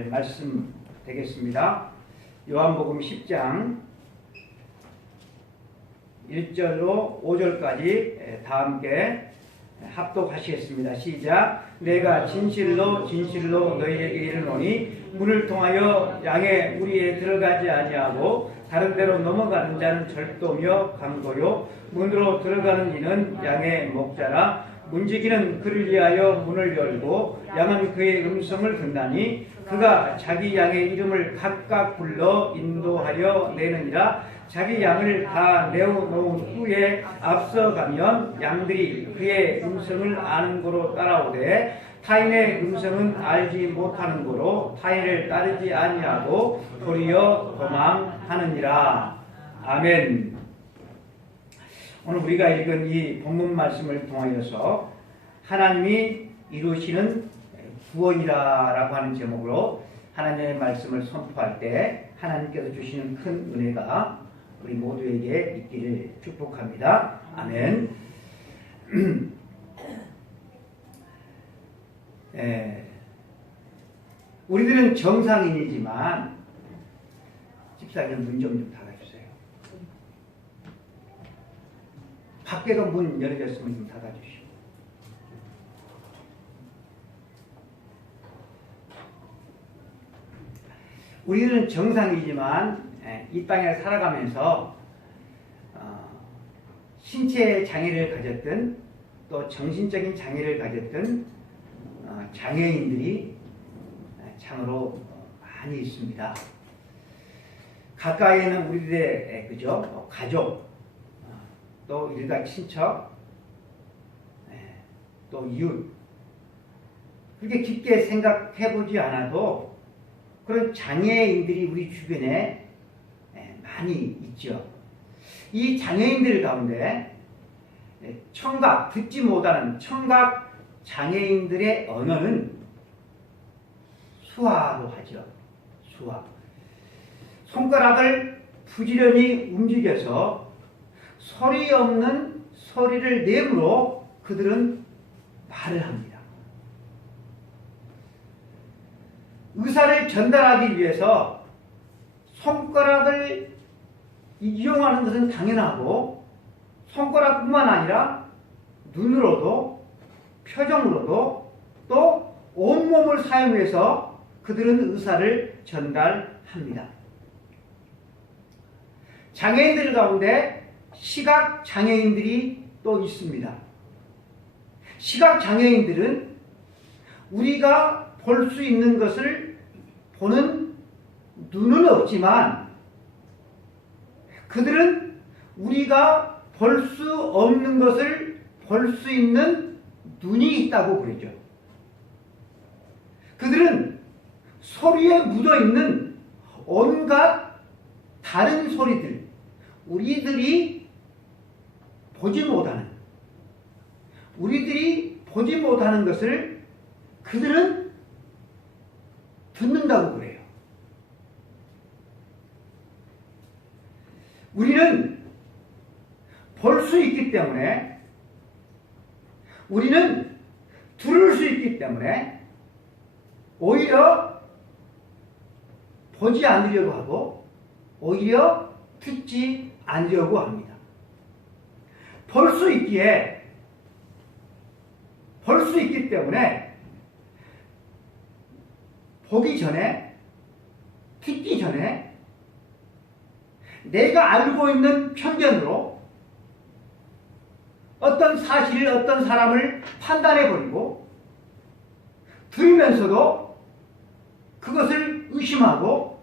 말씀 되겠습니다. 요한복음 10장 1절로 5절까지 다 함께 합독하시겠습니다. 시작. 내가 진실로 진실로 너희에게 이르노니 문을 통하여 양의 무리에 들어가지 아니하고 다른 데로 넘어가는 자는 절도며 강도요 문으로 들어가는 이는 양의 목자라. 문지기는 그를 위하여 문을 열고 양은 그의 음성을 듣나니 그가 자기 양의 이름을 각각 불러 인도하여 내느니라. 자기 양을 다 내어놓은 후에 앞서가면 양들이 그의 음성을 아는 고로 따라오되 타인의 음성은 알지 못하는 고로 타인을 따르지 아니하고 도리어 도망하느니라. 아멘. 오늘 우리가 읽은 이 본문 말씀을 통하여서 하나님이 이루시는 구원이라고 하는 제목으로 하나님의 말씀을 선포할 때 하나님께서 주시는 큰 은혜가 우리 모두에게 있기를 축복합니다. 아멘. 우리들은 정상인이지만 집사님 문 좀 닫아주세요. 밖에도 문 열어졌으면 좀 닫아주시고. 우리들은 정상이지만 이 땅에 살아가면서 신체의 장애를 가졌든 또 정신적인 장애를 가졌든 장애인들이 참으로 많이 있습니다. 가까이에는 우리들의 그죠? 가족, 또 일가 친척, 또 이웃, 그렇게 깊게 생각해보지 않아도 그런 장애인들이 우리 주변에 많이 있죠. 이 장애인들 가운데 청각, 듣지 못하는 청각 장애인들의 언어는 수화로 하죠. 수화. 손가락을 부지런히 움직여서 소리 없는 소리를 내므로 그들은 말을 합니다. 의사를 전달하기 위해서 손가락을 이용하는 것은 당연하고 손가락뿐만 아니라 눈으로도 표정으로도 또 온몸을 사용해서 그들은 의사를 전달합니다. 장애인들 가운데 시각 장애인들이 또 있습니다. 시각 장애인들은 우리가 볼 수 있는 것을 보는 눈은 없지만 그들은 우리가 볼 수 없는 것을 볼 수 있는 눈이 있다고 그러죠. 그들은 소리에 묻어있는 온갖 다른 소리들, 우리들이 보지 못하는 것을 그들은 듣는다고 그래요. 우리는 볼 수 있기 때문에, 우리는 들을 수 있기 때문에 오히려 보지 않으려고 하고 오히려 듣지 않으려고 합니다. 볼 수 있기 때문에 보기 전에, 듣기 전에 내가 알고 있는 편견으로 어떤 사실을, 어떤 사람을 판단해버리고 들으면서도 그것을 의심하고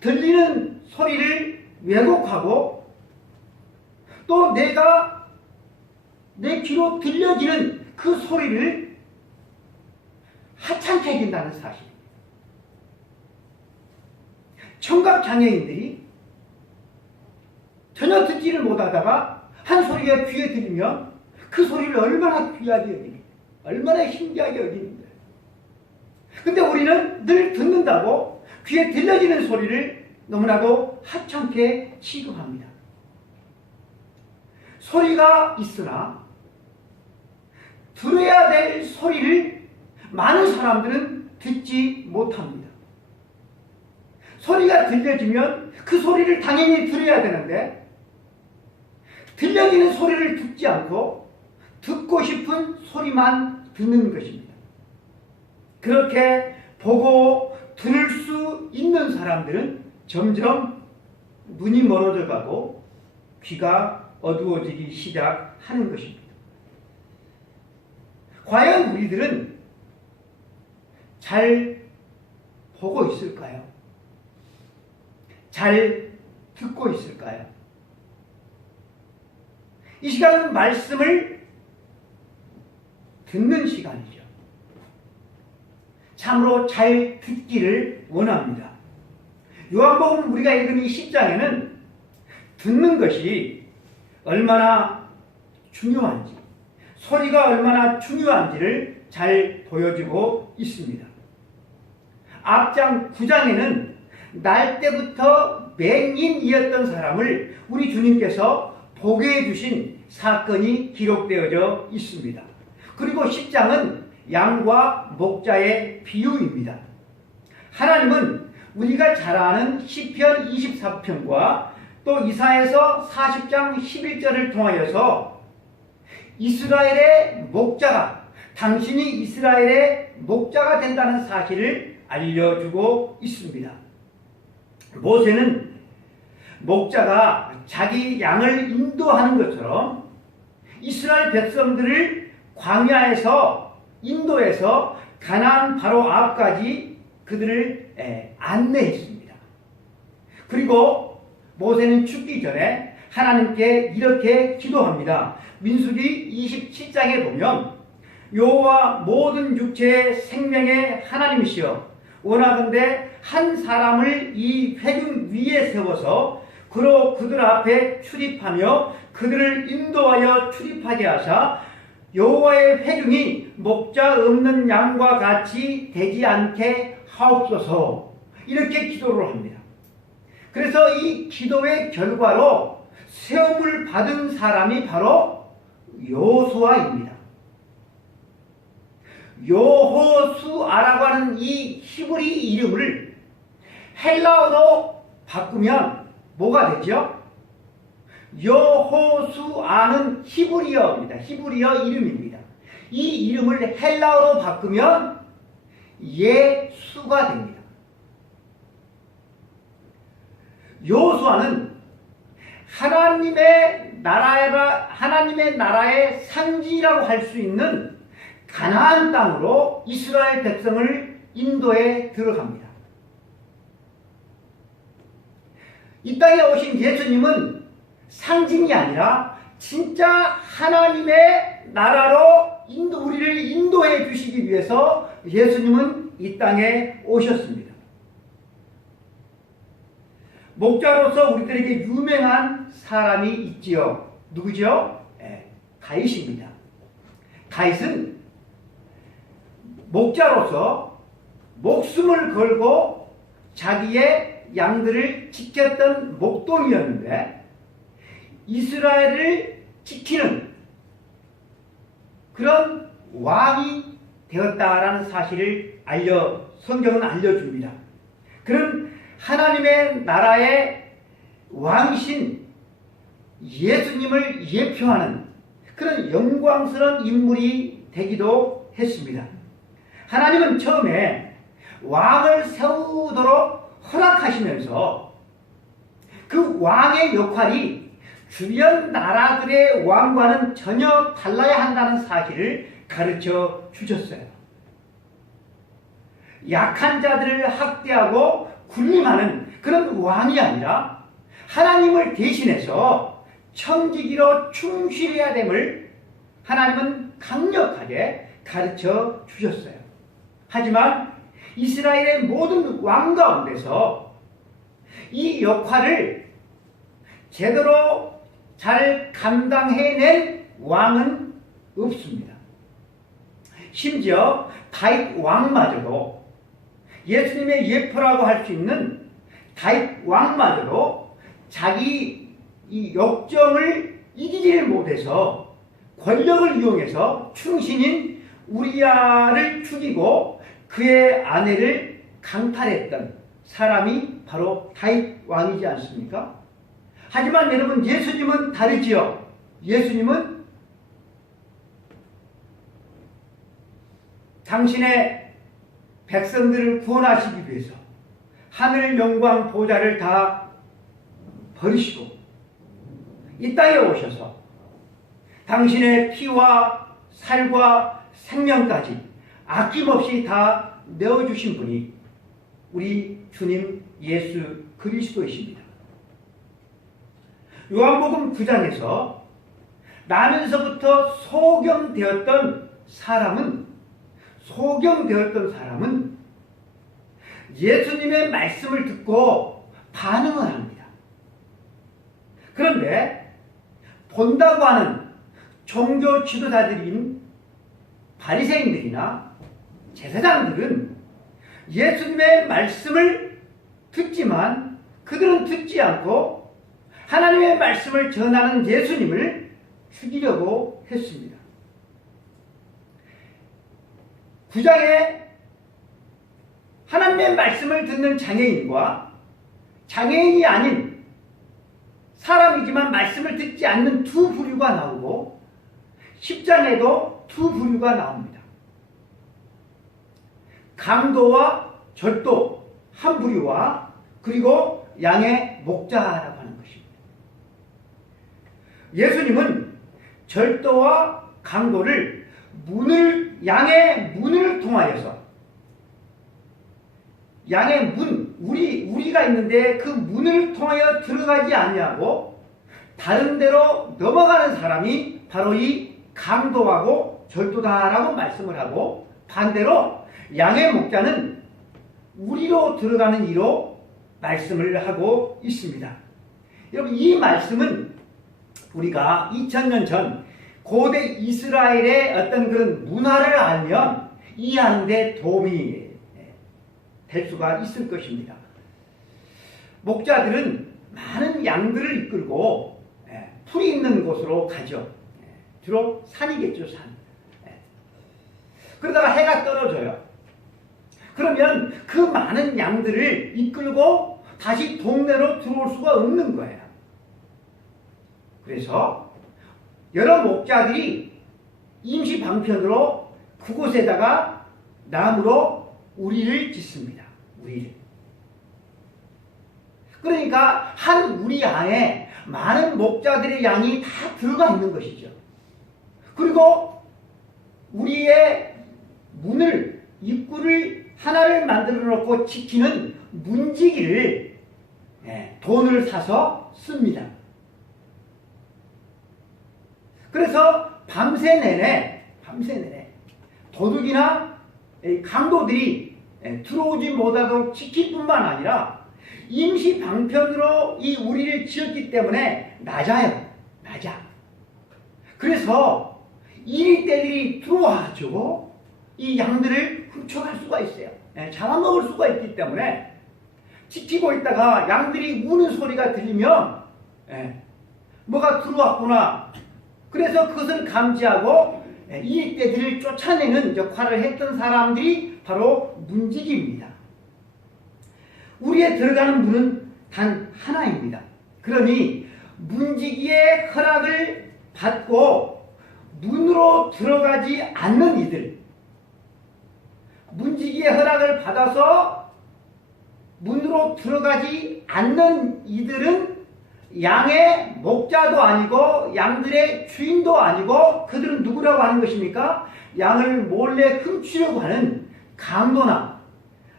들리는 소리를 왜곡하고 또 내가 내 귀로 들려지는 그 소리를 하찮게 여긴다는 사실. 청각장애인들이 전혀 듣지를 못하다가 한 소리가 귀에 들리면 그 소리를 얼마나 귀하게 여기는데, 얼마나 신기하게 여기는데. 근데 우리는 늘 듣는다고 귀에 들려지는 소리를 너무나도 하찮게 취급합니다. 소리가 있으나 들어야 될 소리를 많은 사람들은 듣지 못합니다. 소리가 들려지면 그 소리를 당연히 들어야 되는데 들려지는 소리를 듣지 않고 듣고 싶은 소리만 듣는 것입니다. 그렇게 보고 들을 수 있는 사람들은 점점 눈이 멀어져 가고 귀가 어두워지기 시작하는 것입니다. 과연 우리들은 잘 보고 있을까요? 잘 듣고 있을까요? 이 시간은 말씀을 듣는 시간이죠. 참으로 잘 듣기를 원합니다. 요한복음 우리가 읽은 이 10장에는 듣는 것이 얼마나 중요한지, 소리가 얼마나 중요한지를 잘 보여주고 있습니다. 앞장 9장에는 날 때부터 맹인이었던 사람을 우리 주님께서 보게 해주신 사건이 기록되어져 있습니다. 그리고 10장은 양과 목자의 비유입니다. 하나님은 우리가 잘 아는 시편 24편과 또 이사야서 40장 11절을 통하여서 이스라엘의 목자가, 당신이 이스라엘의 목자가 된다는 사실을 알려주고 있습니다. 모세는 목자가 자기 양을 인도하는 것처럼 이스라엘 백성들을 광야에서 인도해서 가나안 바로 앞까지 그들을 안내했습니다. 그리고 모세는 죽기 전에 하나님께 이렇게 기도합니다. 민수기 27장에 보면 여호와 모든 육체의 생명의 하나님이시여 원하건대 한 사람을 이 회중 위에 세워서 그로 그들 앞에 출입하며 그들을 인도하여 출입하게 하사 여호와의 회중이 목자 없는 양과 같이 되지 않게 하옵소서. 이렇게 기도를 합니다. 그래서 이 기도의 결과로 세움을 받은 사람이 바로 여호수아입니다. 여호수아라고 하는 이 히브리 이름을 헬라어로 바꾸면 뭐가 되죠? 여호수아는 히브리어입니다. 히브리어 이름입니다. 이 이름을 헬라어로 바꾸면 예수가 됩니다. 여호수아는 하나님의 나라의 상징이라고 할 수 있는 가나안 땅으로 이스라엘 백성을 인도해 들어갑니다. 이 땅에 오신 예수님은 상징이 아니라 진짜 하나님의 나라로 우리를 인도해 주시기 위해서 예수님은 이 땅에 오셨습니다. 목자로서 우리들에게 유명한 사람이 있지요. 누구죠? 다윗입니다. 다윗은 목자로서 목숨을 걸고 자기의 양들을 지켰던 목동이었는데 이스라엘을 지키는 그런 왕이 되었다라는 사실을 성경은 알려줍니다. 그런 하나님의 나라의 왕이신 예수님을 예표하는 그런 영광스러운 인물이 되기도 했습니다. 하나님은 처음에 왕을 세우도록 허락하시면서 그 왕의 역할이 주변 나라들의 왕과는 전혀 달라야 한다는 사실을 가르쳐 주셨어요. 약한 자들을 학대하고 군림하는 그런 왕이 아니라 하나님을 대신해서 청지기로 충실해야 됨을 하나님은 강력하게 가르쳐 주셨어요. 하지만 이스라엘의 모든 왕 가운데서 이 역할을 제대로 잘 감당해낸 왕은 없습니다. 심지어 다윗 왕마저도 예수님의 예표라고 할 수 있는 다윗 왕마저도 자기 이 역정을 이기지를 못해서 권력을 이용해서 충신인 우리야를 죽이고 그의 아내를 강탈했던 사람이 바로 다윗 왕이지 않습니까? 하지만 여러분, 예수님은 다르지요. 예수님은 당신의 백성들을 구원하시기 위해서 하늘 영광 보좌를 다 버리시고 이 땅에 오셔서 당신의 피와 살과 생명까지 아낌없이 다 내어주신 분이 우리 주님 예수 그리스도이십니다. 요한복음 9장에서 나면서부터 소경되었던 사람은 예수님의 말씀을 듣고 반응을 합니다. 그런데 본다고 하는 종교 지도자들인 바리새인들이나 제사장들은 예수님의 말씀을 듣지만 그들은 듣지 않고 하나님의 말씀을 전하는 예수님을 죽이려고 했습니다. 9장에 하나님의 말씀을 듣는 장애인과 장애인이 아닌 사람이지만 말씀을 듣지 않는 두 부류가 나오고 10장에도 두 부류가 나옵니다. 강도와 절도 한 부류와 그리고 양의 목자라고 하는 것입니다. 예수님은 절도와 강도를 양의 문을 통하여서 양의 문, 우리가 있는데 그 문을 통하여 들어가지 아니하고 다른 데로 넘어가는 사람이 바로 이 강도하고 절도다라고 말씀을 하고, 반대로 양의 목자는 우리로 들어가는 이로 말씀을 하고 있습니다. 여러분, 이 말씀은 우리가 2000년 전 고대 이스라엘의 어떤 그런 문화를 알면 이해하는 데 도움이 될 수가 있을 것입니다. 목자들은 많은 양들을 이끌고 풀이 있는 곳으로 가죠. 주로 산이겠죠, 산. 그러다가 해가 떨어져요. 그러면 그 많은 양들을 이끌고 다시 동네로 들어올 수가 없는 거예요. 그래서 여러 목자들이 임시 방편으로 그곳에다가 나무로 우리를 짓습니다. 우리를. 그러니까 한 우리 안에 많은 목자들의 양이 다 들어가 있는 것이죠. 그리고 우리의 문을, 입구를 하나를 만들어 놓고 지키는 문지기를 돈을 사서 씁니다. 그래서 밤새 내내 도둑이나 강도들이 들어오지 못하도록 지킬 뿐만 아니라 임시 방편으로 이 우리를 지었기 때문에 낮아요. 그래서 이리떼들이 들어와가지고 이 양들을 훔쳐갈 수가 있어요. 잡아먹을 수가 있기 때문에 지키고 있다가 양들이 우는 소리가 들리면 뭐가 들어왔구나. 그래서 그것을 감지하고 이리떼들을 쫓아내는 역할을 했던 사람들이 바로 문지기입니다. 우리의 들어가는 문은 단 하나입니다. 그러니 문지기의 허락을 받고 문으로 들어가지 않는 이들, 문지기의 허락을 받아서 문으로 들어가지 않는 이들은 양의 목자도 아니고 양들의 주인도 아니고, 그들은 누구라고 하는 것입니까? 양을 몰래 훔치려고 하는 강도나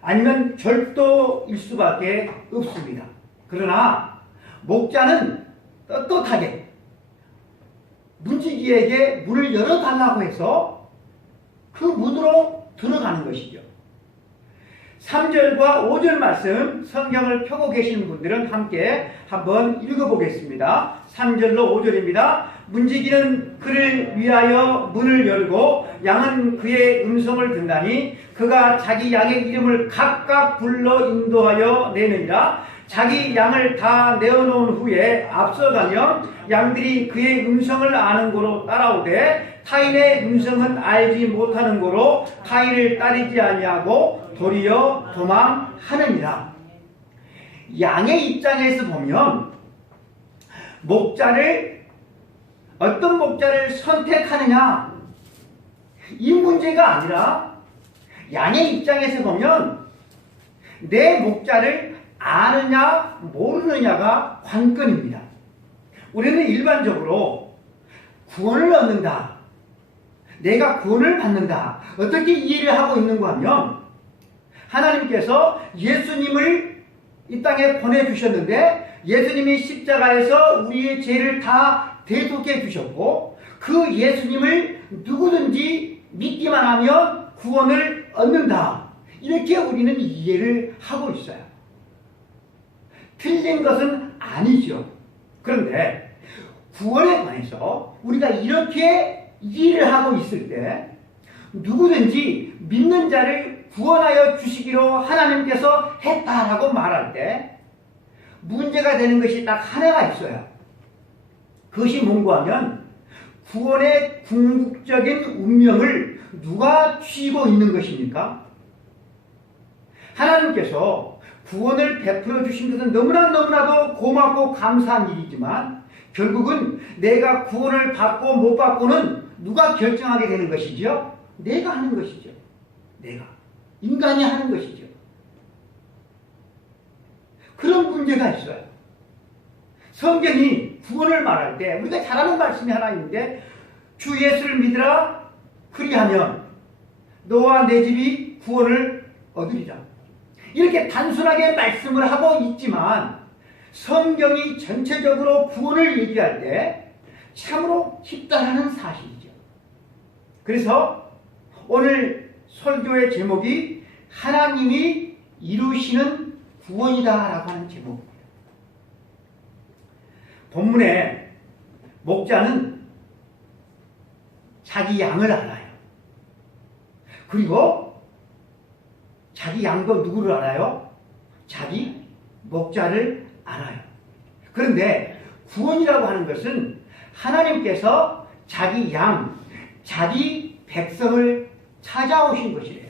아니면 절도일 수밖에 없습니다. 그러나 목자는 떳떳하게 문지기에게 문을 열어달라고 해서 그 문으로 들어가는 것이죠. 3절과 5절 말씀 성경을 펴고 계신 분들은 함께 한번 읽어보겠습니다. 3절로 5절입니다. 문지기는 그를 위하여 문을 열고 양은 그의 음성을 듣나니 그가 자기 양의 이름을 각각 불러 인도하여 내느니라. 자기 양을 다 내어놓은 후에 앞서가며 양들이 그의 음성을 아는 고로 따라오되 타인의 음성은 알지 못하는 거로 타인을 따르지 아니하고 도리어 도망하느니라. 양의 입장에서 보면 어떤 목자를 선택하느냐 이 문제가 아니라 양의 입장에서 보면 내 목자를 아느냐 모르느냐가 관건입니다. 우리는 일반적으로 구원을 얻는다, 내가 구원을 받는다, 어떻게 이해를 하고 있는가 하면 하나님께서 예수님을 이 땅에 보내주셨는데 예수님이 십자가에서 우리의 죄를 다 대속해 주셨고 그 예수님을 누구든지 믿기만 하면 구원을 얻는다, 이렇게 우리는 이해를 하고 있어요. 틀린 것은 아니죠. 그런데 구원에 관해서 우리가 이렇게 이해를 하고 있을 때 누구든지 믿는 자를 구원하여 주시기로 하나님께서 했다라고 말할 때 문제가 되는 것이 딱 하나가 있어요. 그것이 뭔가 하면 구원의 궁극적인 운명을 누가 쥐고 있는 것입니까? 하나님께서 구원을 베풀어 주신 것은 너무나도 고맙고 감사한 일이지만 결국은 내가 구원을 받고 못 받고는 누가 결정하게 되는 것이죠? 내가 하는 것이죠. 내가. 인간이 하는 것이죠. 그런 문제가 있어요. 성경이 구원을 말할 때 우리가 잘 아는 말씀이 하나 있는데 주 예수를 믿으라 그리하면 너와 내 집이 구원을 얻으리라. 이렇게 단순하게 말씀을 하고 있지만 성경이 전체적으로 구원을 얘기할 때 참으로 깊다라는 사실이죠. 그래서 오늘 설교의 제목이 하나님이 이루시는 구원이다라고 하는 제목입니다. 본문에 목자는 자기 양을 알아요. 그리고 자기 양도 누구를 알아요? 자기 목자를 알아요. 그런데 구원이라고 하는 것은 하나님께서 자기 양, 자기 백성을 찾아오신 것이래요.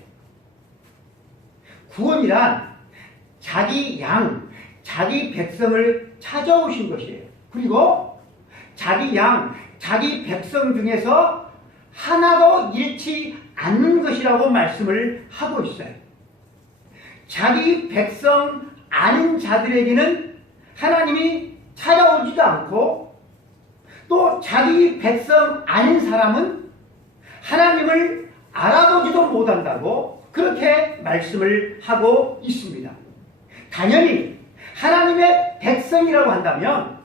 구원이란 자기 양, 자기 백성을 찾아오신 것이에요. 그리고 자기 양, 자기 백성 중에서 하나도 잃지 않는 것이라고 말씀을 하고 있어요. 자기 백성 아닌 자들에게는 하나님이 찾아오지도 않고 또 자기 백성 아닌 사람은 하나님을 알아보지도 못한다고 그렇게 말씀을 하고 있습니다. 당연히 하나님의 백성이라고 한다면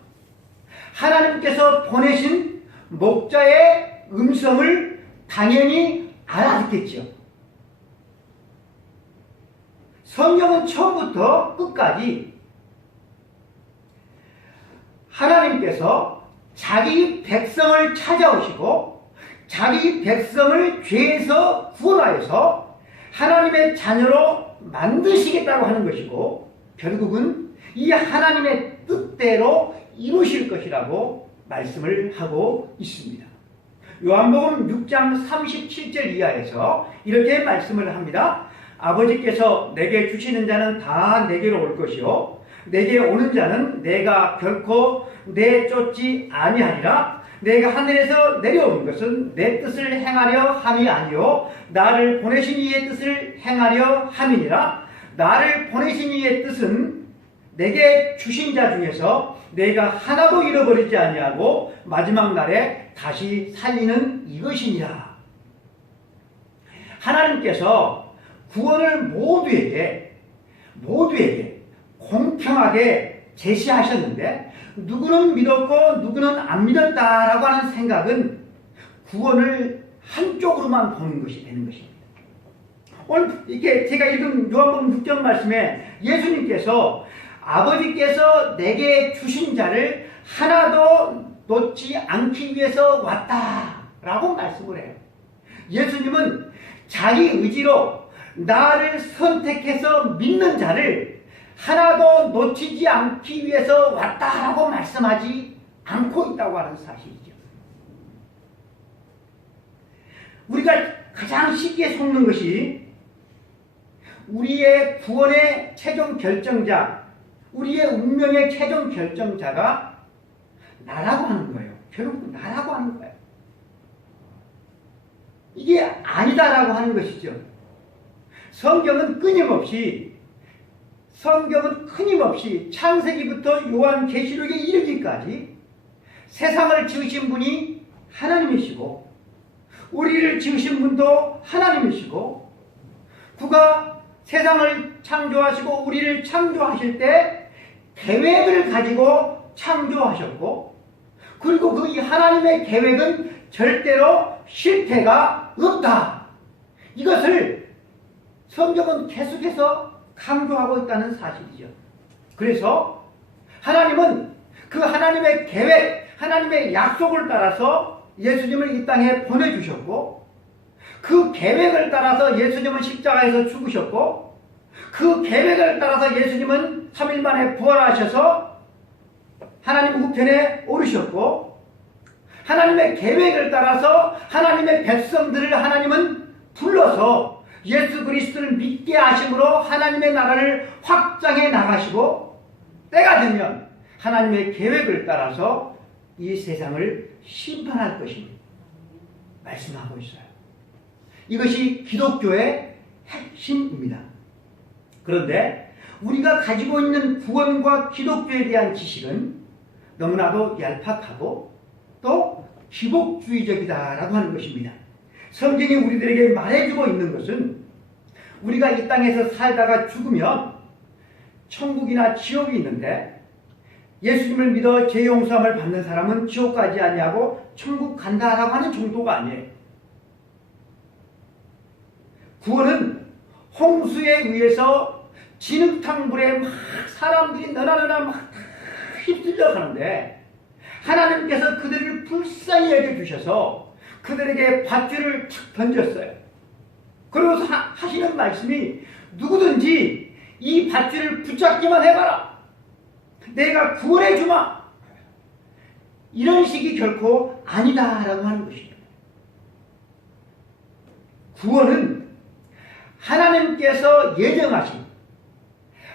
하나님께서 보내신 목자의 음성을 당연히 알아듣겠죠. 성경은 처음부터 끝까지 하나님께서 자기 백성을 찾아오시고 자기 백성을 죄에서 구원하여서 하나님의 자녀로 만드시겠다고 하는 것이고 결국은 이 하나님의 뜻대로 이루실 것이라고 말씀을 하고 있습니다. 요한복음 6장 37절 이하에서 이렇게 말씀을 합니다. 아버지께서 내게 주시는 자는 다 내게로 올 것이요 내게 오는 자는 내가 결코 내쫓지 아니하리라. 내가 하늘에서 내려온 것은 내 뜻을 행하려 함이 아니요 나를 보내신 이의 뜻을 행하려 함이니라. 나를 보내신 이의 뜻은 내게 주신 자 중에서 내가 하나도 잃어버리지 아니하고 마지막 날에 다시 살리는 이것이니라. 하나님께서 구원을 모두에게 공평하게 제시하셨는데 누구는 믿었고 누구는 안 믿었다라고 하는 생각은 구원을 한쪽으로만 보는 것이 되는 것입니다. 오늘 이렇게 제가 읽은 요한복음 6장 말씀에 예수님께서 아버지께서 내게 주신 자를 하나도 놓지 않기 위해서 왔다라고 말씀을 해요. 예수님은 자기 의지로 나를 선택해서 믿는 자를 하나도 놓치지 않기 위해서 왔다라고 말씀하지 않고 있다고 하는 사실이죠. 우리가 가장 쉽게 속는 것이 우리의 구원의 최종 결정자, 우리의 운명의 최종 결정자가 나라고 하는 거예요. 결국 나라고 하는 거예요. 이게 아니다라고 하는 것이죠. 성경은 끊임없이 창세기부터 요한계시록에 이르기까지 세상을 지으신 분이 하나님이시고 우리를 지으신 분도 하나님이시고 그가 세상을 창조하시고 우리를 창조하실 때 계획을 가지고 창조하셨고 그리고 그 하나님의 계획은 절대로 실패가 없다. 이것을 성경은 계속해서 강조하고 있다는 사실이죠. 그래서 하나님은 그 하나님의 계획, 하나님의 약속을 따라서 예수님을 이 땅에 보내주셨고 그 계획을 따라서 예수님은 십자가에서 죽으셨고 그 계획을 따라서 예수님은 3일 만에 부활하셔서 하나님 우편에 오르셨고 하나님의 계획을 따라서 하나님의 백성들을 하나님은 불러서 예수 그리스도를 믿게 하심으로 하나님의 나라를 확장해 나가시고 때가 되면 하나님의 계획을 따라서 이 세상을 심판할 것입니다. 말씀하고 있어요. 이것이 기독교의 핵심입니다. 그런데 우리가 가지고 있는 구원과 기독교에 대한 지식은 너무나도 얄팍하고 또 기복주의적이다라고 하는 것입니다. 성경이 우리들에게 말해주고 있는 것은 우리가 이 땅에서 살다가 죽으면 천국이나 지옥이 있는데 예수님을 믿어 죄 용서함을 받는 사람은 지옥 가지 아니하고 천국 간다라고 하는 정도가 아니에요. 구원은 홍수에 의해서 진흙탕물에 막 사람들이 너나너나 막 휩쓸려 가는데 하나님께서 그들을 불쌍히 여겨주셔서 그들에게 밧줄을 탁 던졌어요. 그러면서 하시는 말씀이 누구든지 이 밧줄을 붙잡기만 해봐라. 내가 구원해 주마. 이런 식이 결코 아니다라고 하는 것입니다. 구원은 하나님께서 예정하신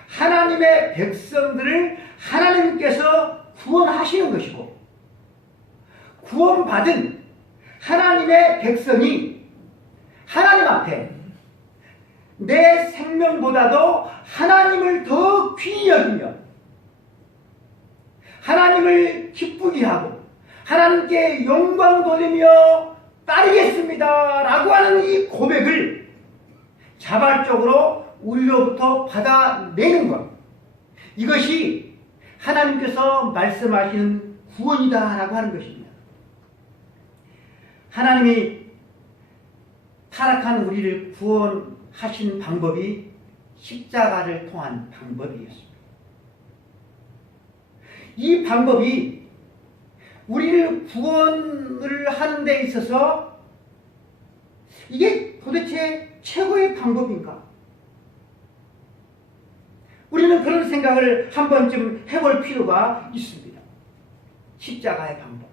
하나님의 백성들을 하나님께서 구원하시는 것이고 구원받은 하나님의 백성이 하나님 앞에 내 생명보다도 하나님을 더 귀히 여기며 하나님을 기쁘게 하고 하나님께 영광 돌리며 따르겠습니다 라고 하는 이 고백을 자발적으로 우리로부터 받아내는 것, 이것이 하나님께서 말씀하시는 구원이다 라고 하는 것입니다. 하나님이 타락한 우리를 구원하신 방법이 십자가를 통한 방법이었습니다. 이 방법이 우리를 구원을 하는 데 있어서 이게 도대체 최고의 방법인가? 우리는 그런 생각을 한 번쯤 해볼 필요가 있습니다. 십자가의 방법.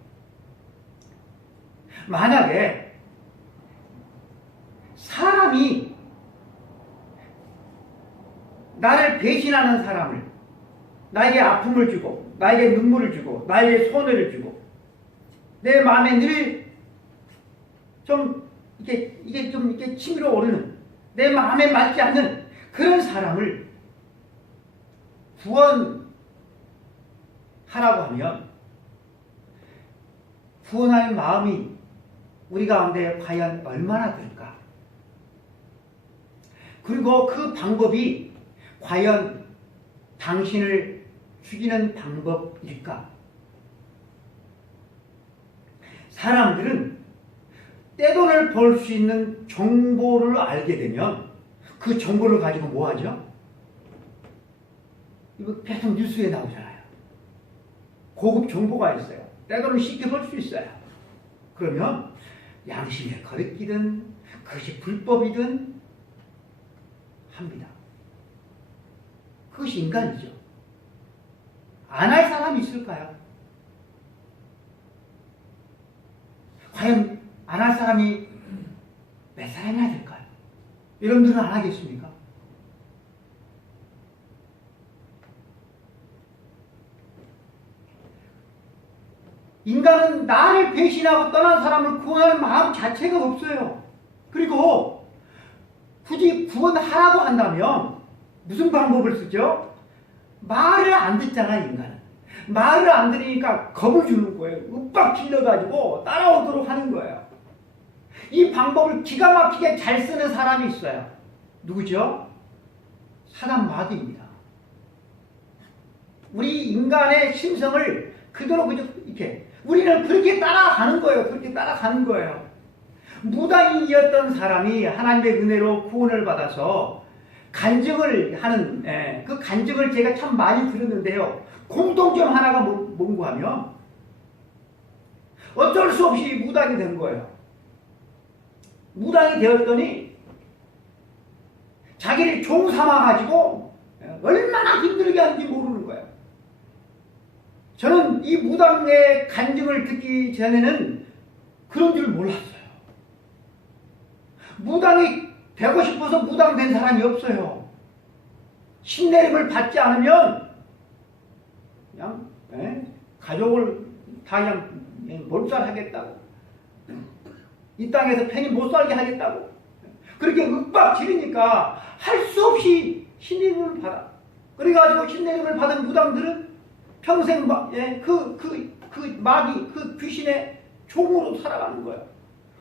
만약에 사람이 나를 배신하는 사람을 나에게 아픔을 주고 나에게 눈물을 주고 나에게 손해를 주고 내 마음에 늘 좀 이게 좀 이렇게 치밀어 오르는 내 마음에 맞지 않는 그런 사람을 구원하라고 하면 구원할 마음이 우리 가운데 과연 얼마나 될까? 그리고 그 방법이 과연 당신을 죽이는 방법일까? 사람들은 떼돈을 벌 수 있는 정보를 알게 되면 그 정보를 가지고 뭐 하죠? 이거 계속 뉴스에 나오잖아요. 고급 정보가 있어요. 떼돈을 쉽게 벌 수 있어요. 그러면 양심에 거리끼든 그것이 불법이든 합니다. 그것이 인간이죠. 안 할 사람이 있을까요? 과연 안 할 사람이 여러분들은 안 하겠습니까? 인간은 나를 배신하고 떠난 사람을 구원하는 마음 자체가 없어요. 그리고 굳이 구원하라고 한다면 무슨 방법을 쓰죠? 말을 안 듣잖아, 인간은. 말을 안 들으니까 겁을 주는 거예요. 윽박 질러가지고 따라오도록 하는 거예요. 이 방법을 기가 막히게 잘 쓰는 사람이 있어요. 누구죠? 사단 마귀입니다. 우리 인간의 심성을 그대로 이렇게 우리는 그렇게 따라가는 거예요. 그렇게 따라가는 거예요. 무당이었던 사람이 하나님의 은혜로 구원을 받아서 간증을 하는 그 간증을 제가 참 많이 들었는데요. 공통점 하나가 뭔가 하면 어쩔 수 없이 무당이 된 거예요. 무당이 되었더니 자기를 종 삼아가지고 얼마나 힘들게 하는지 모르는 거예요. 저는 이 무당의 간증을 듣기 전에는 그런 줄 몰랐어요. 무당이 되고 싶어서 무당 된 사람이 없어요. 신내림을 받지 않으면 그냥 가족을 다 그냥 몰살하겠다고, 이 땅에서 편히 못 살게 하겠다고 그렇게 윽박 지르니까 할 수 없이 신내림을 받아. 그래가지고 신내림을 받은 무당들은 평생 그 마귀, 그 귀신의 종으로 살아가는 거예요.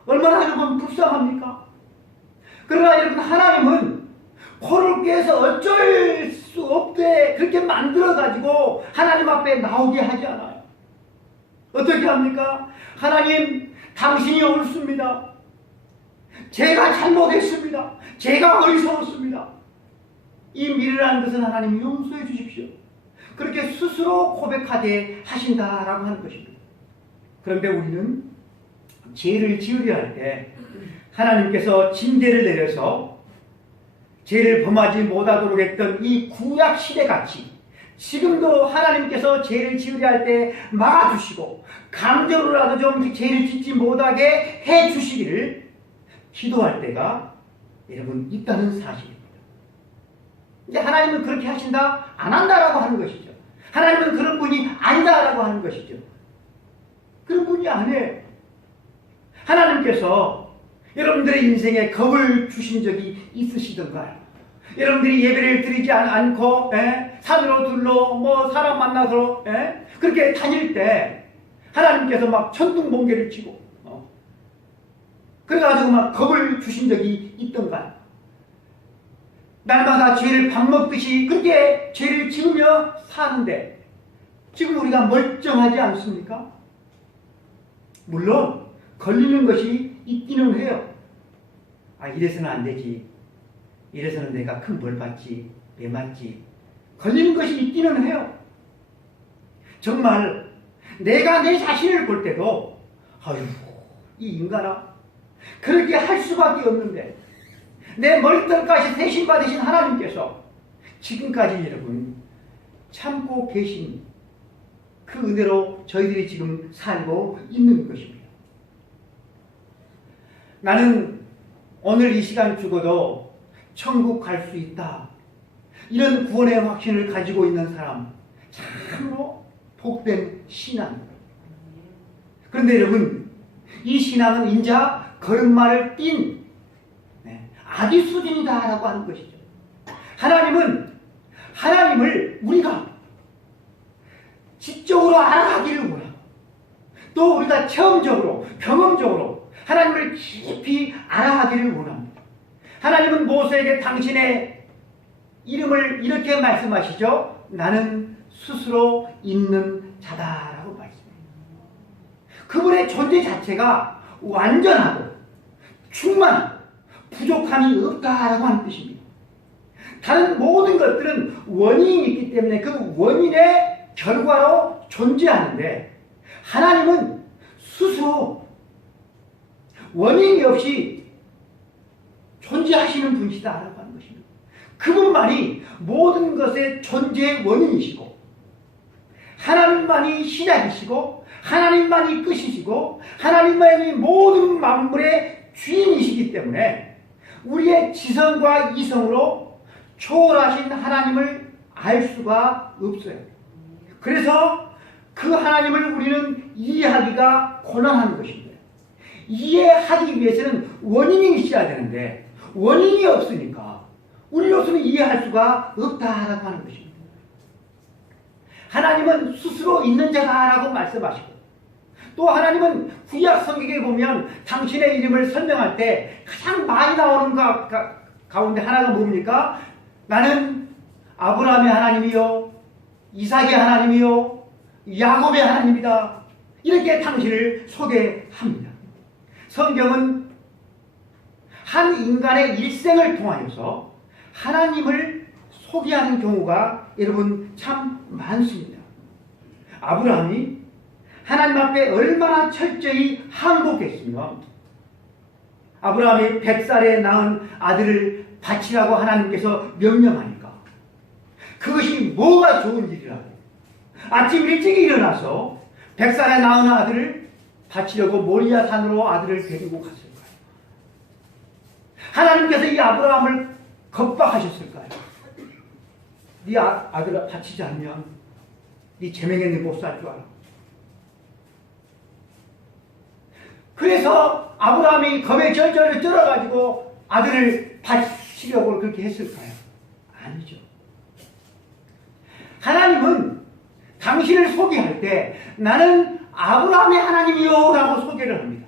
얼마나 여러분 불쌍합니까? 그러나 여러분, 하나님은 코를 꿰서 어쩔 수 없게 그렇게 만들어가지고 하나님 앞에 나오게 하지 않아요. 어떻게 합니까? 하나님, 당신이 옳습니다. 제가 잘못했습니다. 제가 어리석었습니다. 이 미련한 것은 하나님 용서해 주십시오. 그렇게 스스로 고백하게 하신다라고 하는 것입니다. 그런데 우리는 죄를 지으려 할 때 하나님께서 징계를 내려서 죄를 범하지 못하도록 했던 이 구약 시대같이 지금도 하나님께서 죄를 지으려 할 때 막아주시고 감정으로라도 좀 죄를 짓지 못하게 해주시기를 기도할 때가 여러분 있다는 사실입니다. 이제 하나님은 그렇게 하신다, 안 한다라고 하는 것이죠. 하나님은 그런 분이 아니다라고 하는 것이죠. 그런 분이 아니에요. 하나님께서 여러분들의 인생에 겁을 주신 적이 있으시던가요? 여러분들이 예배를 드리지 않고 산으로 둘러 사람 만나서 그렇게 다닐 때 하나님께서 막 천둥번개를 치고 그래가지고 막 겁을 주신 적이 있던가요? 날마다 죄를 밥 먹듯이 그렇게 죄를 지으며 사는데 지금 우리가 멀쩡하지 않습니까? 물론 걸리는 것이 있기는 해요. 이래서는 안 되지. 이래서는 내가 큰 벌 받지. 왜 맞지? 걸리는 것이 있기는 해요. 정말 내가 내 자신을 볼 때도 이 인간아, 그렇게 할 수밖에 없는데 내 머리털까지 대신 받으신 하나님께서 지금까지 여러분 참고 계신 그 은혜로 저희들이 지금 살고 있는 것입니다. 나는 오늘 이 시간 죽어도 천국 갈 수 있다, 이런 구원의 확신을 가지고 있는 사람, 참으로 복된 신앙입니다. 그런데 여러분, 이 신앙은 인자 걸음마를 띈 아기 수준이다라고 하는 것이죠. 하나님을 우리가 지적으로 알아가기를 원하고, 또 우리가 체험적으로, 경험적으로 하나님을 깊이 알아가기를 원합니다. 하나님은 모세에게 당신의 이름을 이렇게 말씀하시죠. 나는 스스로 있는 자다라고 말씀해요. 그분의 존재 자체가 완전하고 충만하고 부족함이 없다라고 하는 뜻입니다. 다른 모든 것들은 원인이 있기 때문에 그 원인의 결과로 존재하는데 하나님은 스스로 원인이 없이 존재하시는 분이시다라고 하는 것입니다. 그분만이 모든 것의 존재의 원인이시고 하나님만이 시작이시고 하나님만이 끝이시고 하나님만이 모든 만물의 주인이시기 때문에 우리의 지성과 이성으로 초월하신 하나님을 알 수가 없어요. 그래서 그 하나님을 우리는 이해하기가 곤란한 것입니다. 이해하기 위해서는 원인이 있어야 되는데 원인이 없으니까 우리로서는 이해할 수가 없다라고 하는 것입니다. 하나님은 스스로 있는 자다라고 말씀하시고, 또 하나님은 구약 성경에 보면 당신의 이름을 설명할 때 가장 많이 나오는 것 가운데 하나가 뭡니까? 나는 아브라함의 하나님이요, 이삭의 하나님이요, 야곱의 하나님이다. 이렇게 당신을 소개합니다. 성경은 한 인간의 일생을 통하여서 하나님을 소개하는 경우가 여러분 참 많습니다. 아브라함이 하나님 앞에 얼마나 철저히 항복했으면 아브라함이 100살에 낳은 아들을 바치라고 하나님께서 명령하니까 그것이 뭐가 좋은 일이라고 아침 일찍 일어나서 100살에 낳은 아들을 바치려고 모리아 산으로 아들을 데리고 갔을 거예요. 하나님께서 이 아브라함을 겁박하셨을까요? 네 아들을 바치지 않으면 네 제명에 못 살 줄 알아. 그래서 아브라함이 겁에 절절을 떨어가지고 아들을 바치려고 그렇게 했을까요? 아니죠. 하나님은 당신을 소개할 때 나는 아브라함의 하나님이요 라고 소개를 합니다.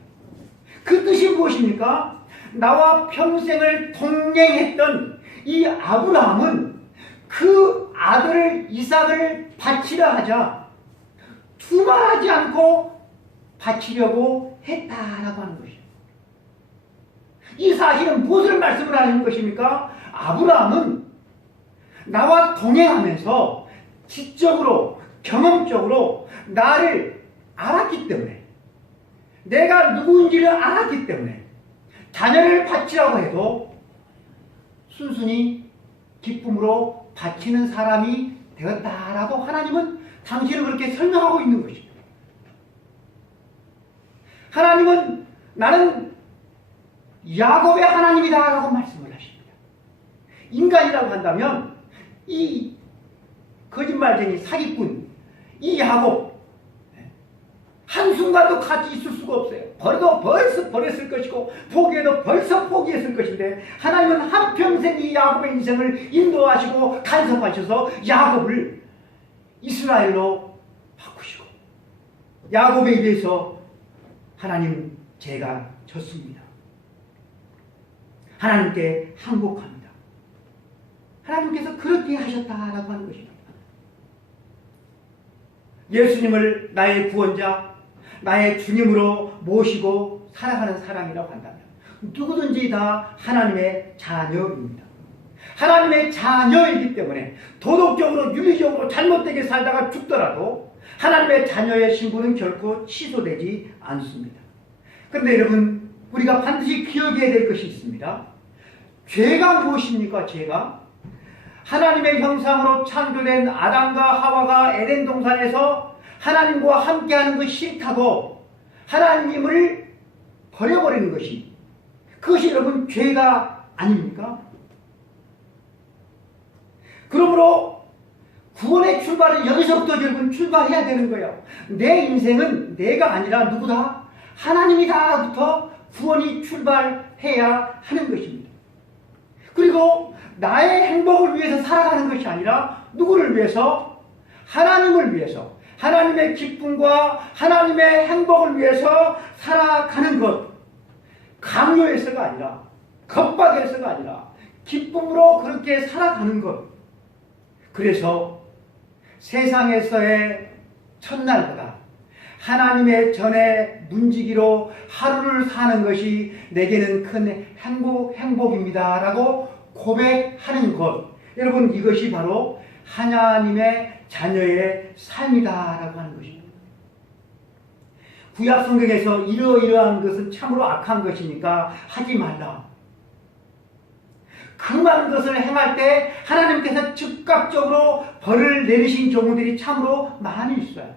그 뜻이 무엇입니까? 나와 평생을 동행했던 이 아브라함은 그 아들을 이삭을 바치라 하자 두말하지 않고 바치려고 했다라고 하는 것이에요. 이 사실은 무엇을 말씀을 하는 것입니까? 아브라함은 나와 동행하면서 지적으로 경험적으로 나를 알았기 때문에 내가 누구인지를 알았기 때문에 자녀를 바치라고 해도 순순히 기쁨으로 바치는 사람이 되었다라고 하나님은 당신을 그렇게 설명하고 있는 것입니다. 하나님은 나는 야곱의 하나님이다라고 말씀을 하십니다. 인간이라고 한다면 이 거짓말쟁이 사기꾼 이 야곱 한순간도 같이 있을 수가 없어요. 버려도 벌써 버렸을 것이고 포기해도 벌써 포기했을 것인데 하나님은 한평생 이 야곱의 인생을 인도하시고 간섭하셔서 야곱을 이스라엘로 바꾸시고 야곱에 의해서 하나님 죄가 졌습니다. 하나님께 항복합니다. 하나님께서 그렇게 하셨다라고 하는 것입니다. 예수님을 나의 구원자, 나의 주님으로 모시고 살아가는 사람이라고 한다면 누구든지 다 하나님의 자녀입니다. 하나님의 자녀이기 때문에 도덕적으로 윤리적으로 잘못되게 살다가 죽더라도 하나님의 자녀의 신분은 결코 취소되지 않습니다. 그런데 여러분 우리가 반드시 기억해야 될 것이 있습니다. 죄가 무엇입니까? 죄가 하나님의 형상으로 창조된 아담과 하와가 에덴 동산에서 하나님과 함께하는 것이 싫다고 하나님을 버려버리는 것이 그것이 여러분 죄가 아닙니까? 그러므로 구원의 출발은 여기서부터 여러분 출발해야 되는 거예요. 내 인생은 내가 아니라 누구다? 하나님이다부터 구원이 출발해야 하는 것입니다. 그리고 나의 행복을 위해서 살아가는 것이 아니라 누구를 위해서? 하나님을 위해서 하나님의 기쁨과 하나님의 행복을 위해서 살아가는 것 강요해서가 아니라 겁박해서가 아니라 기쁨으로 그렇게 살아가는 것 그래서 세상에서의 첫날보다 하나님의 전에 문지기로 하루를 사는 것이 내게는 큰 행복입니다 라고 고백하는 것 여러분 이것이 바로 하나님의 자녀의 삶이다라고 하는 것입니다. 구약 성경에서 이러이러한 것은 참으로 악한 것이니까 하지 말라. 그 많은 것을 행할 때 하나님께서 즉각적으로 벌을 내리신 경우들이 참으로 많이 있어요.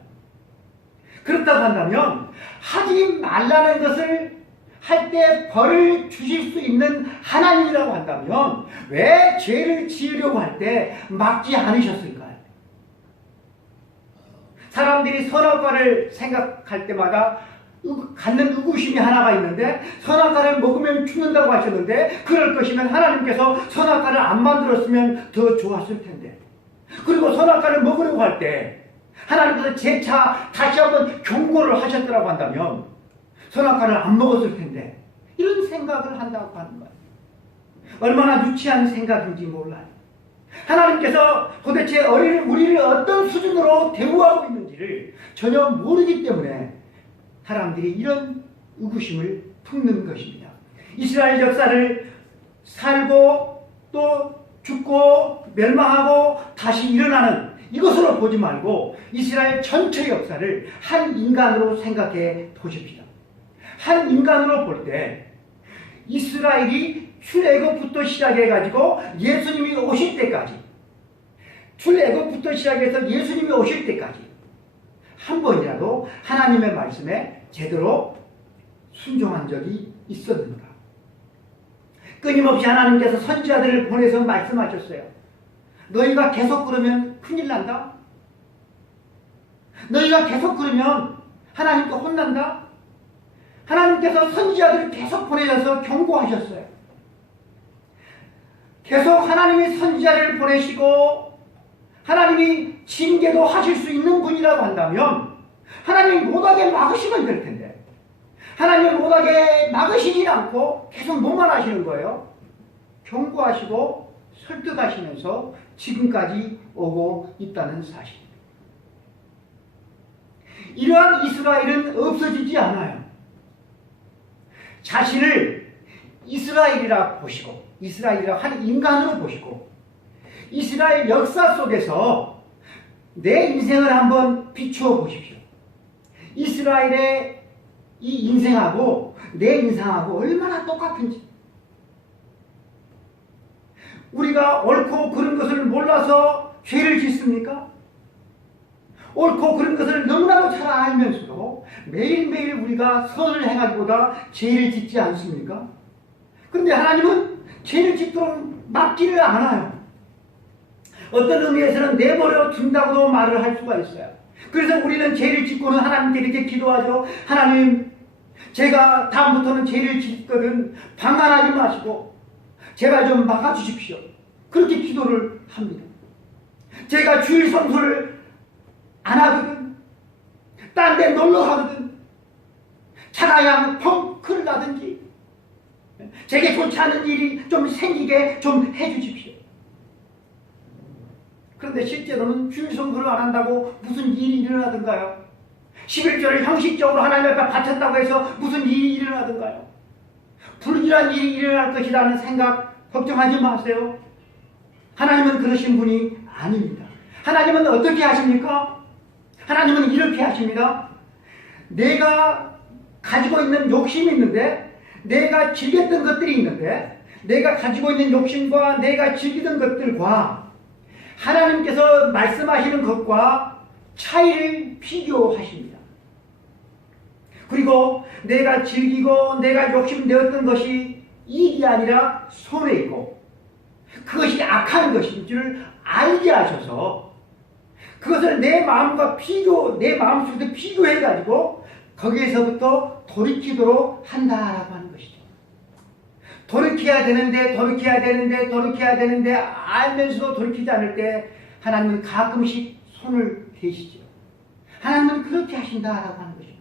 그렇다고 한다면 하지 말라는 것을 할 때 벌을 주실 수 있는 하나님이라고 한다면 왜 죄를 지으려고 할 때 막지 않으셨을까요? 사람들이 선악과를 생각할 때마다 갖는 의구심이 하나가 있는데 선악과를 먹으면 죽는다고 하셨는데 그럴 것이면 하나님께서 선악과를 안 만들었으면 더 좋았을 텐데 그리고 선악과를 먹으려고 할 때 하나님께서 재차 다시 한번 경고를 하셨더라고 한다면 선악과를 안 먹었을 텐데 이런 생각을 한다고 하는 거예요. 얼마나 유치한 생각인지 몰라요. 하나님께서 도대체 우리를 어떤 수준으로 대우하고 있는지를 전혀 모르기 때문에 사람들이 이런 의구심을 품는 것입니다. 이스라엘 역사를 살고 또 죽고 멸망하고 다시 일어나는 이것으로 보지 말고 이스라엘 전체 역사를 한 인간으로 생각해 보십시다. 한 인간으로 볼 때 이스라엘이 출애굽부터 시작해가지고 예수님이 오실 때까지 출애굽부터 시작해서 예수님이 오실 때까지 한 번이라도 하나님의 말씀에 제대로 순종한 적이 있었는가? 끊임없이 하나님께서 선지자들을 보내서 말씀하셨어요. 너희가 계속 그러면 큰일 난다. 너희가 계속 그러면 하나님께 혼난다. 하나님께서 선지자들을 계속 보내셔서 경고하셨어요. 계속 하나님이 선지자를 보내시고 하나님이 징계도 하실 수 있는 분이라고 한다면 하나님이 못하게 막으시면 될 텐데 하나님이 못하게 막으시지 않고 계속 뭐만 하시는 거예요? 경고하시고 설득하시면서 지금까지 오고 있다는 사실입니다. 이러한 이스라엘은 없어지지 않아요. 자신을 이스라엘이라 보시고 이스라엘이라 한 인간으로 보시고 이스라엘 역사 속에서 내 인생을 한번 비추어 보십시오. 이스라엘의 이 인생하고 내 인생하고 얼마나 똑같은지. 우리가 옳고 그른 것을 몰라서 죄를 짓습니까? 옳고 그른 것을 너무나도 잘 알면서도 매일매일 우리가 선을 행하기보다 죄를 짓지 않습니까? 그런데 하나님은 죄를 짓도록 막지를 않아요. 어떤 의미에서는 내버려 둔다고도 말을 할 수가 있어요. 그래서 우리는 죄를 짓고는 하나님께 이렇게 기도하죠. 하나님, 제가 다음부터는 죄를 짓거든 방관하지 마시고 제발 좀 막아주십시오. 그렇게 기도를 합니다. 제가 주일 성수를 안 하거든, 딴 데 놀러 가거든, 차라양 펑크를 나든지 제게 좋지 않은 일이 좀 생기게 좀 해주십시오. 그런데 실제로는 주일 성수를 안 한다고 무슨 일이 일어나던가요? 11조를 형식적으로 하나님 앞에 바쳤다고 해서 무슨 일이 일어나던가요? 불길한 일이 일어날 것이라는 생각 걱정하지 마세요. 하나님은 그러신 분이 아닙니다. 하나님은 어떻게 하십니까? 하나님은 이렇게 하십니다. 내가 가지고 있는 욕심이 있는데, 내가 즐겼던 것들이 있는데, 내가 가지고 있는 욕심과 내가 즐기던 것들과 하나님께서 말씀하시는 것과 차이를 비교하십니다. 그리고 내가 즐기고 내가 욕심내었던 것이 이익이 아니라 손해이고 그것이 악한 것인 줄을 알게 하셔서 그것을 내 마음과 내 마음속에서 비교해가지고 거기에서부터 돌이키도록 한다라고 하는 것이죠. 돌이켜야 되는데 알면서도 돌이키지 않을 때 하나님은 가끔씩 손을 대시죠. 하나님은 그렇게 하신다라고 하는 것입니다.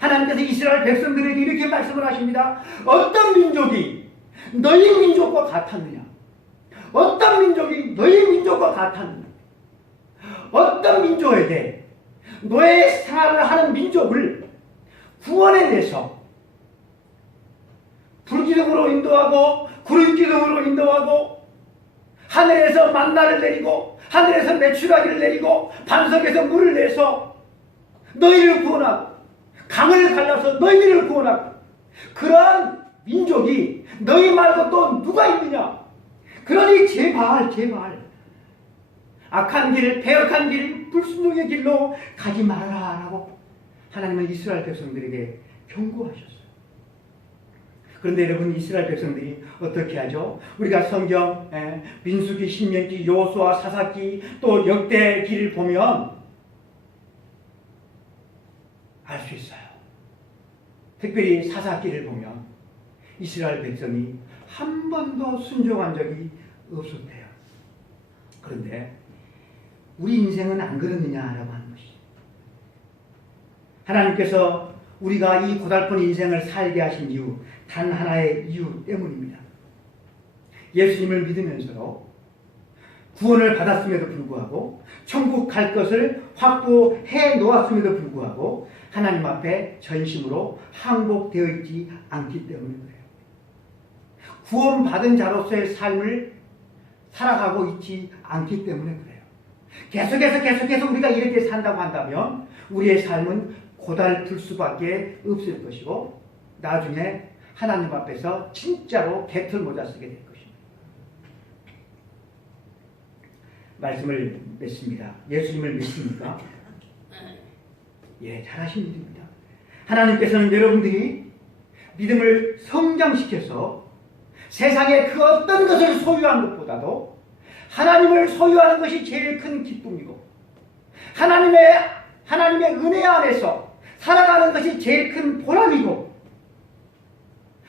하나님께서 이스라엘 백성들에게 이렇게 말씀을 하십니다. 어떤 민족이 너희 민족과 같았느냐? 어떤 민족이 너희 민족과 같았느냐? 어떤 민족에게 노예 생활을 하는 민족을 구원해내서 불기둥으로 인도하고 구름기둥으로 인도하고 하늘에서 만나를 내리고 하늘에서 메추라기를 내리고 반석에서 물을 내서 너희를 구원하고 강을 갈라서 너희를 구원하고 그러한 민족이 너희 말고 또 누가 있느냐? 그러니 제발 악한 길, 배역한 길, 불순종의 길로 가지 말아라 라고 하나님은 이스라엘 백성들에게 경고하셨어요. 그런데 여러분, 이스라엘 백성들이 어떻게 하죠? 우리가 성경 민수기, 신명기, 여호수아, 사사기 또 역대기를 보면 알 수 있어요. 특별히 사사기를 보면 이스라엘 백성이 한 번도 순종한 적이 없었대요. 그런데 우리 인생은 안 그렇느냐라고 하는 것이, 하나님께서 우리가 이 고달픈 인생을 살게 하신 이유, 단 하나의 이유 때문입니다. 예수님을 믿으면서도 구원을 받았음에도 불구하고 천국 갈 것을 확보해 놓았음에도 불구하고 하나님 앞에 전심으로 항복되어 있지 않기 때문에 그래요. 구원받은 자로서의 삶을 살아가고 있지 않기 때문에 그래요. 계속해서 우리가 이렇게 산다고 한다면 우리의 삶은 고달플 수밖에 없을 것이고 나중에 하나님 앞에서 진짜로 개털 모자 쓰게 될 것입니다. 말씀을 맺습니다. 예수님을 믿습니까? 예, 잘하신 분입니다. 하나님께서는 여러분들이 믿음을 성장시켜서 세상에 그 어떤 것을 소유한 것보다도 하나님을 소유하는 것이 제일 큰 기쁨이고 하나님의 은혜 안에서 살아가는 것이 제일 큰 보람이고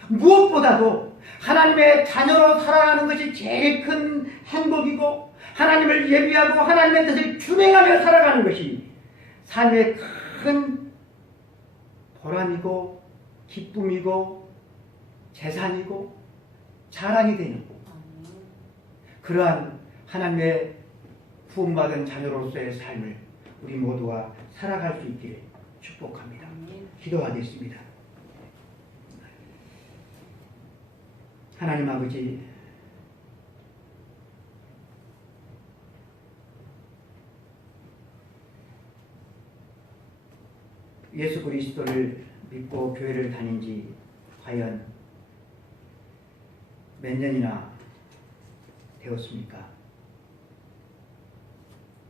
무엇보다도 하나님의 자녀로 살아가는 것이 제일 큰 행복이고 하나님을 예비하고 하나님의 뜻을 준행하며 살아가는 것이 삶의 큰 보람이고 기쁨이고 재산이고 자랑이 되는 그러한 하나님의 구원받은 자녀로서의 삶을 우리 모두가 살아갈 수 있기를 축복합니다. 기도하겠습니다. 하나님 아버지, 예수 그리스도를 믿고 교회를 다닌 지 과연 몇 년이나 되었습니까?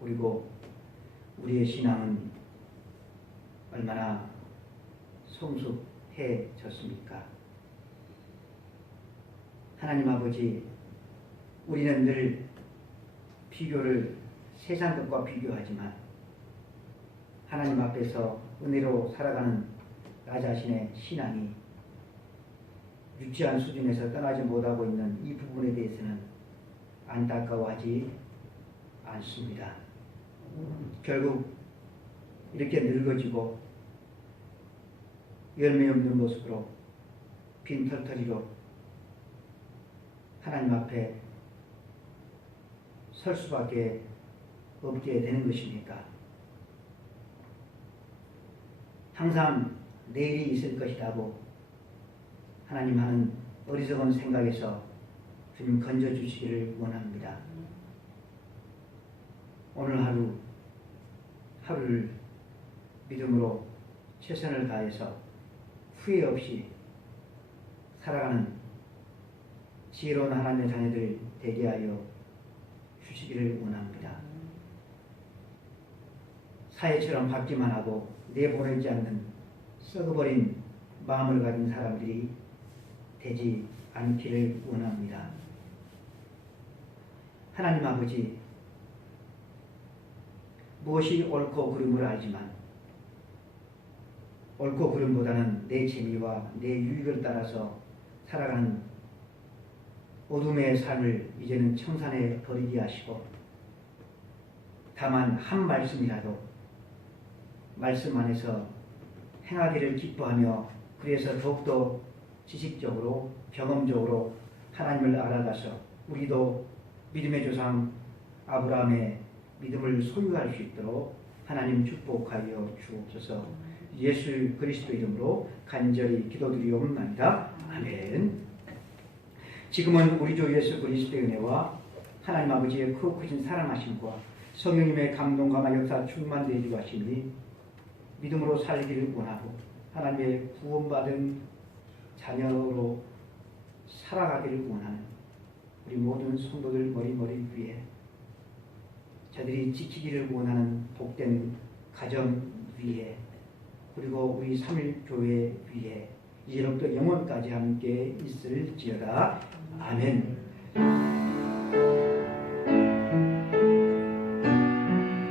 그리고 우리의 신앙은 얼마나 성숙해졌습니까? 하나님 아버지, 우리는 늘 비교를 세상 것과 비교하지만 하나님 앞에서 은혜로 살아가는 나 자신의 신앙이 유치한 수준에서 떠나지 못하고 있는 이 부분에 대해서는 안타까워하지 않습니다. 결국 이렇게 늙어지고 열매 없는 모습으로 빈털터리로 하나님 앞에 설 수밖에 없게 되는 것입니까? 항상 내일이 있을 것이라고 하나님 하는 어리석은 생각에서 주님 건져주시기를 원합니다. 오늘 하루를 믿음으로 최선을 다해서 후회 없이 살아가는 지혜로운 하나님의 자녀들 되게 하여 주시기를 원합니다. 사회처럼 받기만 하고 내보내지 않는 썩어버린 마음을 가진 사람들이 되지 않기를 원합니다. 하나님 아버지, 무엇이 옳고 그름을 알지만 옳고 그름보다는 내 재미와 내 유익을 따라서 살아가는 어둠의 삶을 이제는 청산해 버리게 하시고 다만 한 말씀이라도 말씀 안에서 행하기를 기뻐하며 그래서 더욱더 지식적으로 경험적으로 하나님을 알아가서 우리도 믿음의 조상 아브라함의 믿음을 소유할 수 있도록 하나님 축복하여 주옵소서. 예수 그리스도 이름으로 간절히 기도드리옵나이다. 아멘. 지금은 우리 주 예수 그리스도의 은혜와 하나님 아버지의 크고 크신 사랑하심과 성령님의 감동과 역사 충만되리고 하시니 믿음으로 살기를 원하고 하나님의 구원받은 자녀로 살아가기를 원하는 우리 모든 성도들 머리 위에 저들이 지키기를 원하는 복된 가정 위에 그리고 우리 삼일교회 위에 이제로부터 영원까지 함께 있을지어다. 아멘.